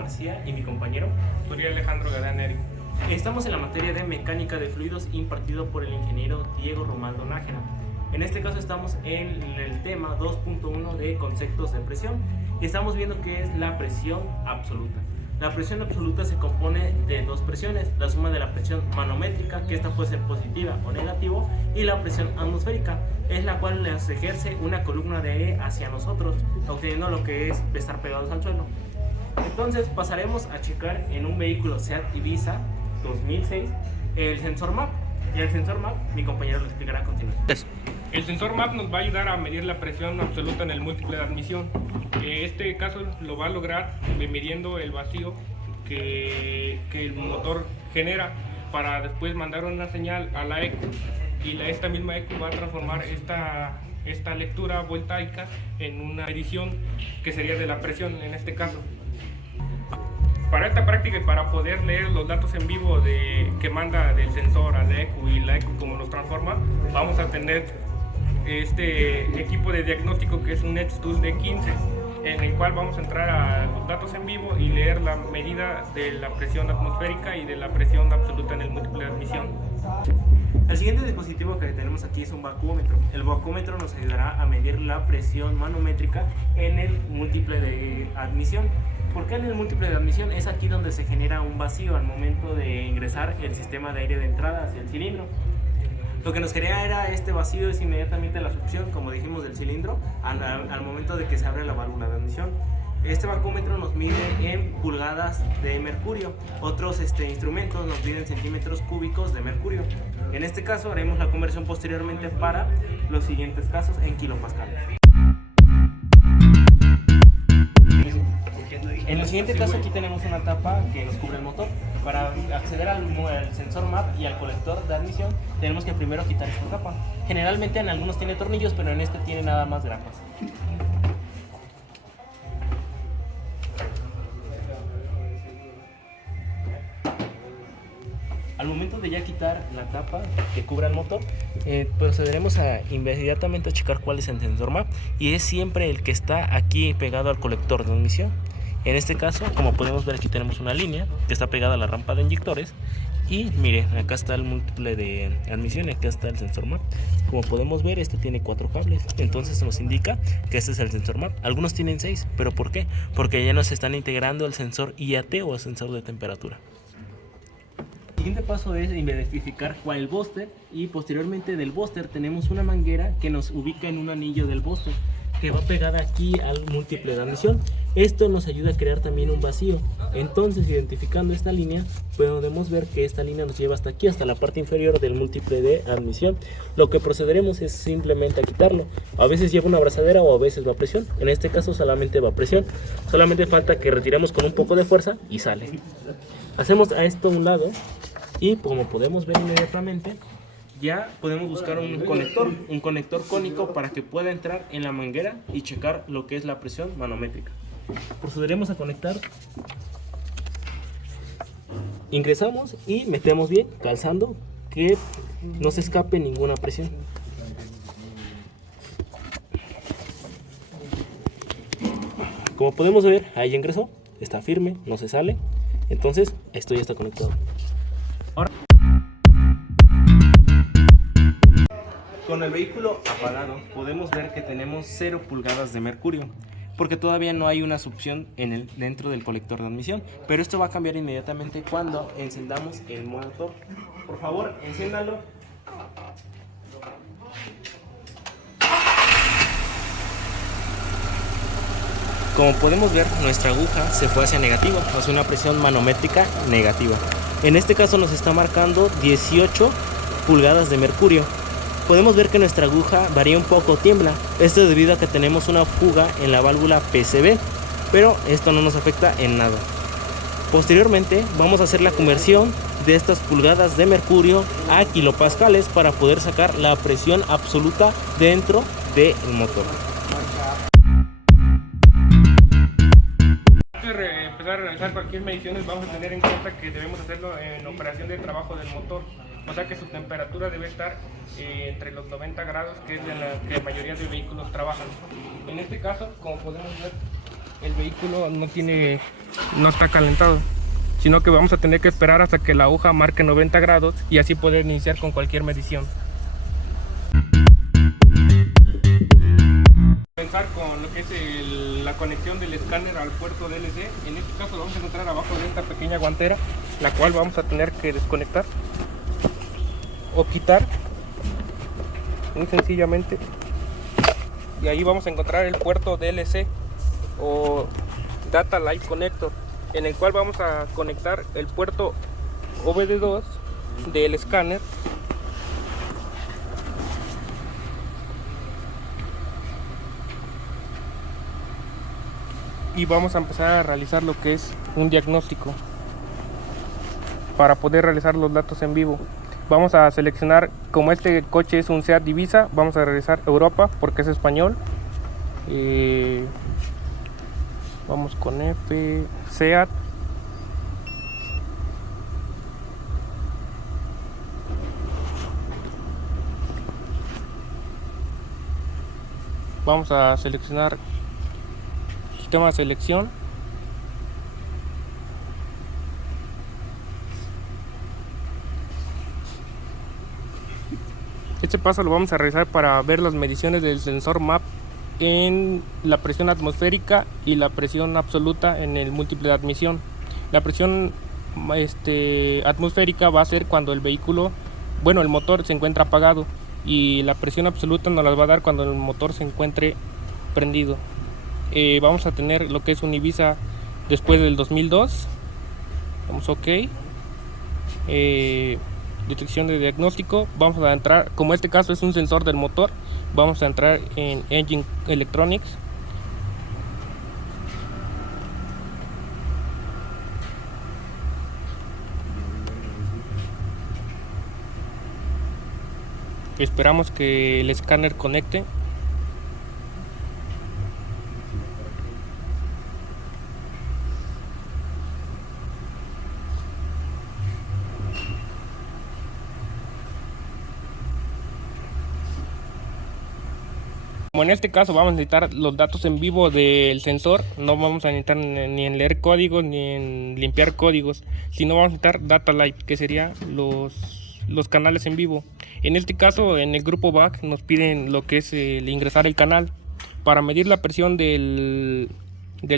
García y mi compañero Soy Alejandro Gadán. Estamos en la materia de mecánica de fluidos impartido por el ingeniero Diego Romaldo Nájera. En este caso estamos en el tema 2.1 de conceptos de presión y estamos viendo qué es la presión absoluta. La presión absoluta se compone de dos presiones, la suma de la presión manométrica, que esta puede ser positiva o negativa, y la presión atmosférica, es la cual nos ejerce una columna de aire hacia nosotros, obteniendo lo que es estar pegados al suelo. Entonces pasaremos a checar en un vehículo Seat Ibiza 2006 el sensor MAP. Y el sensor MAP, mi compañero lo explicará a continuación. El sensor MAP nos va a ayudar a medir la presión absoluta en el múltiple de admisión. Este caso lo va a lograr midiendo el vacío que el motor genera para después mandar una señal a la ECU, y esta misma ECU va a transformar esta lectura voltaica en una medición que sería de la presión en este caso. Para esta práctica y para poder leer los datos en vivo que manda del sensor a la ECU y la ECU como los transforma, vamos a tener este equipo de diagnóstico que es un NetsTool D15, en el cual vamos a entrar a los datos en vivo y leer la medida de la presión atmosférica y de la presión absoluta en el múltiple de admisión. El siguiente dispositivo que tenemos aquí es un vacuómetro. El vacuómetro nos ayudará a medir la presión manométrica en el múltiple de admisión. ¿Por qué en el múltiple de admisión? Es aquí donde se genera un vacío al momento de ingresar el sistema de aire de entrada hacia el cilindro. Lo que nos genera era este vacío es inmediatamente la succión, como dijimos, del cilindro al momento de que se abre la válvula de admisión. Este vacuómetro nos mide en pulgadas de mercurio. Otros instrumentos nos miden centímetros cúbicos de mercurio. En este caso haremos la conversión posteriormente para los siguientes casos en kilopascales. En el siguiente caso aquí tenemos una tapa que nos cubre el motor. Para acceder al sensor MAP y al colector de admisión tenemos que primero quitar esta tapa. Generalmente en algunos tiene tornillos, pero en este tiene nada más grapas. Al momento de ya quitar la tapa que cubra el motor, procederemos a inmediatamente a checar cuál es el sensor MAP, y es siempre el que está aquí pegado al colector de admisión. En este caso, como podemos ver, aquí tenemos una línea que está pegada a la rampa de inyectores y mire, acá está el múltiple de admisión y acá está el sensor MAP. Como podemos ver, este tiene 4 cables, entonces nos indica que este es el sensor MAP. Algunos tienen 6, ¿pero por qué? Porque ya nos están integrando el sensor IAT o el sensor de temperatura. El siguiente paso es identificar cuál es el booster, y posteriormente del booster tenemos una manguera que nos ubica en un anillo del booster que va pegada aquí al múltiple de admisión. Esto nos ayuda a crear también un vacío. Entonces, identificando esta línea, podemos ver que esta línea nos lleva hasta aquí, hasta la parte inferior del múltiple de admisión. Lo que procederemos es simplemente a quitarlo. A veces lleva una abrazadera o a veces va a presión. En este caso solamente va a presión. Solamente falta que retiremos con un poco de fuerza y sale. Hacemos a esto a un lado y, como podemos ver inmediatamente, ya podemos buscar un conector cónico para que pueda entrar en la manguera y checar lo que es la presión manométrica. Procederemos a conectar, ingresamos y metemos bien, calzando, que no se escape ninguna presión. Como podemos ver, ahí ingresó, está firme, no se sale, entonces esto ya está conectado. Ahora, con el vehículo apagado podemos ver que tenemos 0 pulgadas de mercurio, porque todavía no hay una succión dentro del colector de admisión, pero esto va a cambiar inmediatamente cuando encendamos el motor. Por favor, enciéndalo. Como podemos ver, nuestra aguja se fue hacia negativo, hacia una presión manométrica negativa. En este caso nos está marcando 18 pulgadas de mercurio. Podemos ver que nuestra aguja varía un poco, tiembla. Esto es debido a que tenemos una fuga en la válvula PCV, pero esto no nos afecta en nada. Posteriormente vamos a hacer la conversión de estas pulgadas de mercurio a kilopascales para poder sacar la presión absoluta dentro del motor. Antes de empezar a realizar cualquier medición, vamos a tener en cuenta que debemos hacerlo en operación de trabajo del motor. O sea que su temperatura debe estar entre los 90 grados, que es de la que la mayoría de vehículos trabajan. En este caso, como podemos ver, el vehículo no está calentado, sino que vamos a tener que esperar hasta que la aguja marque 90 grados y así poder iniciar con cualquier medición. Comenzar con lo que es la conexión del escáner al puerto DLC. En este caso lo vamos a encontrar abajo de esta pequeña guantera, la cual vamos a tener que desconectar o quitar muy sencillamente, y ahí vamos a encontrar el puerto DLC o Data Live Connector, en el cual vamos a conectar el puerto OBD2 del escáner y vamos a empezar a realizar lo que es un diagnóstico para poder realizar los datos en vivo. Vamos a seleccionar, como este coche es un Seat Ibiza, vamos a realizar Europa porque es español. Vamos con F, Seat. Vamos a seleccionar sistema de selección. Este paso lo vamos a realizar para ver las mediciones del sensor MAP en la presión atmosférica y la presión absoluta en el múltiple de admisión. La presión atmosférica va a ser cuando el vehículo, el motor se encuentra apagado, y la presión absoluta nos las va a dar cuando el motor se encuentre prendido. Vamos a tener lo que es un Ibiza después del 2002. Vamos OK. Detección de diagnóstico. Vamos a entrar, como este caso es un sensor del motor, vamos a entrar en Engine Electronics. Esperamos que el escáner conecte. Como en este caso vamos a necesitar los datos en vivo del sensor, no vamos a necesitar ni en leer códigos ni en limpiar códigos, sino vamos a necesitar Data Live, que sería los canales en vivo. En este caso, en el grupo BAC nos piden lo que es el ingresar el canal. Para medir la presión del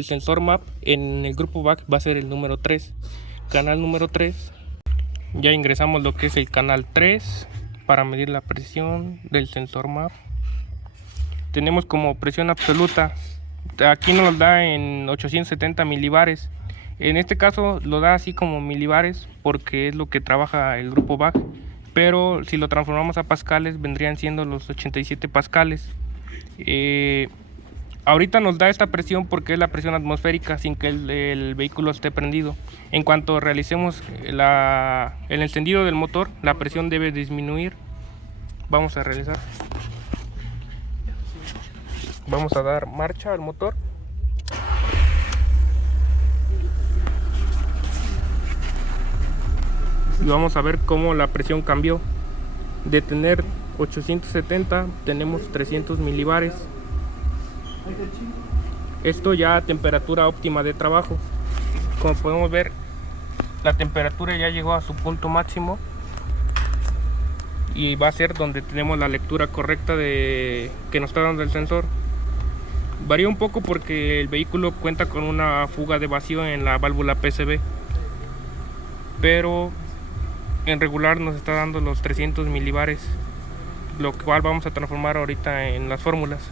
sensor MAP en el grupo BAC va a ser el número 3, canal número 3. Ya ingresamos lo que es el canal 3 para medir la presión del sensor MAP. Tenemos como presión absoluta, aquí nos da en 870 milibares. En este caso lo da así como milibares porque es lo que trabaja el grupo BAC, pero si lo transformamos a pascales vendrían siendo los 87 pascales. Ahorita nos da esta presión porque es la presión atmosférica sin que el vehículo esté prendido. En cuanto realicemos el encendido del motor, la presión debe disminuir. Vamos a realizar. Vamos a dar marcha al motor. Y vamos a ver cómo la presión cambió. De tener 870 tenemos 300 milibares. Esto ya a temperatura óptima de trabajo. Como podemos ver, la temperatura ya llegó a su punto máximo y va a ser donde tenemos la lectura correcta que nos está dando el sensor. Varía un poco porque el vehículo cuenta con una fuga de vacío en la válvula PCV, pero en regular nos está dando los 300 milibares, lo cual vamos a transformar ahorita en las fórmulas.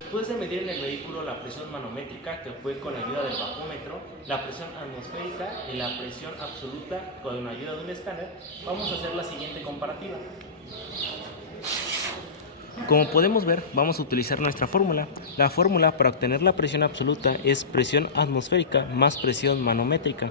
Después de medir en el vehículo la presión manométrica, que fue con ayuda del bajómetro, la presión atmosférica y la presión absoluta con ayuda de un escáner, vamos a hacer la siguiente comparativa. Como podemos ver, vamos a utilizar nuestra fórmula. La fórmula para obtener la presión absoluta es presión atmosférica más presión manométrica.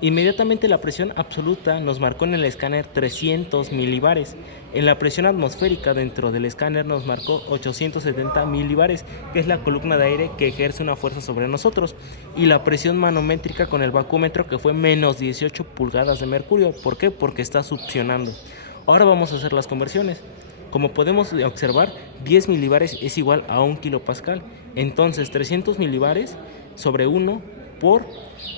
Inmediatamente la presión absoluta nos marcó en el escáner 300 milibares. En la presión atmosférica dentro del escáner nos marcó 870 milibares, que es la columna de aire que ejerce una fuerza sobre nosotros. Y la presión manométrica con el bacómetro, que fue menos 18 pulgadas de mercurio. ¿Por qué? Porque está succionando. Ahora vamos a hacer las conversiones. Como podemos observar, 10 milibares es igual a 1 kilopascal. Entonces 300 milibares sobre 1 por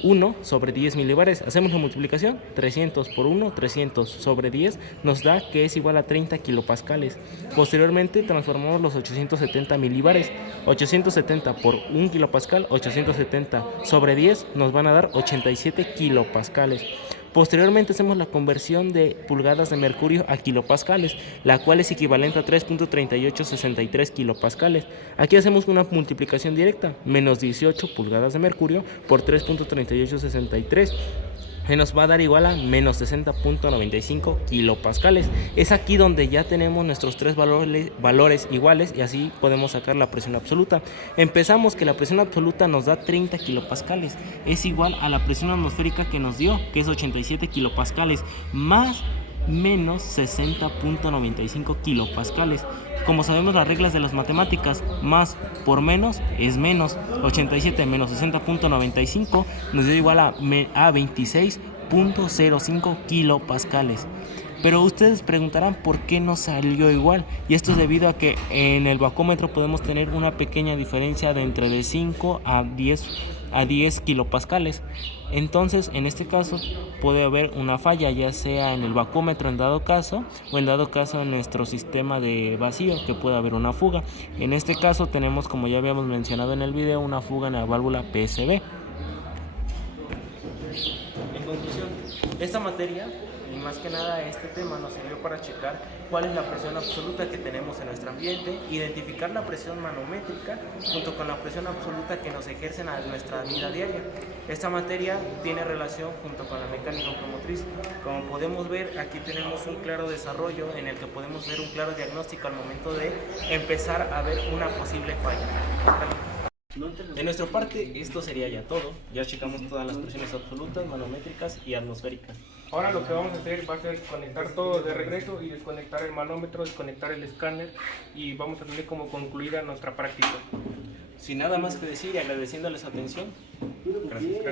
1 sobre 10 milibares. Hacemos la multiplicación, 300 por 1, 300 sobre 10 nos da que es igual a 30 kilopascales. Posteriormente transformamos los 870 milibares, 870 por 1 kilopascal, 870 sobre 10 nos van a dar 87 kilopascales. Posteriormente hacemos la conversión de pulgadas de mercurio a kilopascales, la cual es equivalente a 3.3863 kilopascales. Aquí hacemos una multiplicación directa, menos 18 pulgadas de mercurio por 3.3863. que nos va a dar igual a menos 60.95 kilopascales. Es aquí donde ya tenemos nuestros tres valores iguales y así podemos sacar la presión absoluta. Empezamos que la presión absoluta nos da 30 kilopascales, es igual a la presión atmosférica que nos dio, que es 87 kilopascales, más menos 60.95 kilopascales. Como sabemos las reglas de las matemáticas, más por menos es menos. 87 menos 60.95 nos da igual a 26.05 kilopascales. Pero ustedes preguntarán por qué no salió igual, y esto es debido a que en el bacómetro podemos tener una pequeña diferencia de entre de 5 a 10 kilopascales. Entonces en este caso puede haber una falla, ya sea en el bacómetro en dado caso, o en dado caso en nuestro sistema de vacío, que puede haber una fuga. En este caso tenemos, como ya habíamos mencionado en el video, una fuga en la válvula PSB. En conclusión, esta materia y más que nada este tema nos sirvió para checar cuál es la presión absoluta que tenemos en nuestro ambiente, identificar la presión manométrica junto con la presión absoluta que nos ejercen a nuestra vida diaria. Esta materia tiene relación junto con la mecánica automotriz. Como podemos ver, aquí tenemos un claro desarrollo en el que podemos ver un claro diagnóstico al momento de empezar a ver una posible falla. De nuestra parte, esto sería ya todo. Ya checamos todas las presiones absolutas, manométricas y atmosféricas. Ahora lo que vamos a hacer va a ser conectar todo de regreso y desconectar el manómetro, desconectar el escáner, y vamos a tener como concluida nuestra práctica. Sin nada más que decir y agradeciéndoles su atención. Gracias.